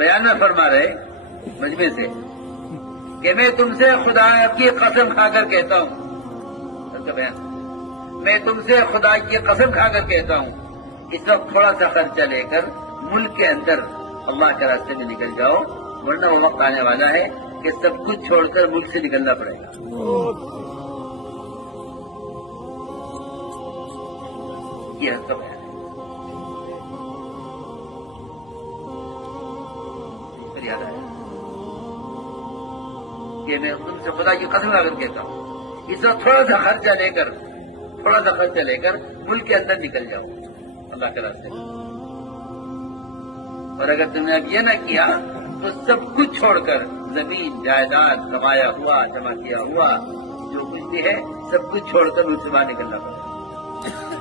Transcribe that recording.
بیان نہ فرما رہے مجمع سے کہ میں تم سے خدا کی قسم کھا کر کہتا ہوں، بیان میں تم سے خدا کی قسم کھا کر کہتا ہوں اس وقت تھوڑا سا خرچہ لے کر ملک کے اندر اللہ کے راستے میں نکل جاؤ، ورنہ وہ وقت آنے والا ہے کہ سب کچھ چھوڑ کر ملک سے نکلنا پڑے گا۔ یہ سب ہے یاد آیا کہ میں تم سے خدا کی قسم کھا کر کہتا ہوں اس وقت تھوڑا سا خرچہ لے کر ملک کے اندر نکل جاؤ اللہ کے راستے میں، اور اگر تم نے اب یہ نہ کیا تو سب کچھ چھوڑ کر زمین جائیداد کمایا ہوا جمع کیا ہوا جو کچھ بھی ہے سب کچھ چھوڑ کر ملک سے باہر نکلنا پڑے گا۔